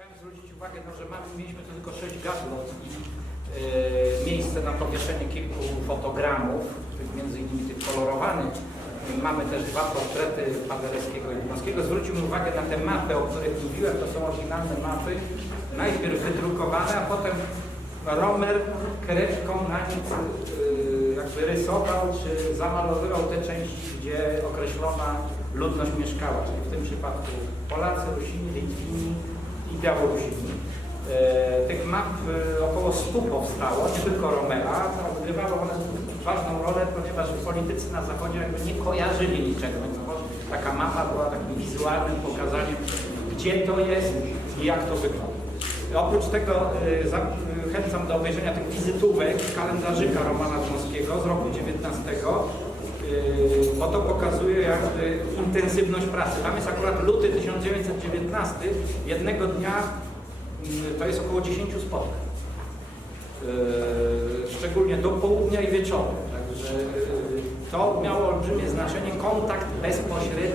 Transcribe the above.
Chciałem zwrócić uwagę, no, że mamy, mieliśmy tylko 6 gablot i e, miejsce na powieszenie kilku fotogramów, między innymi tych kolorowanych. Mamy też dwa portrety Paderewskiego i Dmowskiego. Zwróćmy uwagę na te mapy, o których mówiłem. To są oryginalne mapy. Najpierw wydrukowane, a potem Romer kredką na nic y, jakby rysował czy zamalowywał te części, gdzie określona ludność mieszkała, czyli w tym przypadku Polacy, Rusini, Litwini i Białorusini. E, Tych map y, około 100 powstało, nie tylko Romera, odgrywały one ważną rolę, ponieważ politycy na Zachodzie jakby nie kojarzyli niczego. No, Taka mapa była takim wizualnym pokazaniem, gdzie to jest i jak to wygląda. Oprócz tego y, zachęcam do obejrzenia tych wizytówek kalendarzyka Romana Dmowskiego z roku 19, bo to pokazuje jakby intensywność pracy. Tam jest akurat luty 1919, jednego dnia y, to jest około 10 spotkań. Y, Szczególnie do południa i wieczoru. Także y, to miało olbrzymie znaczenie, kontakt bezpośredni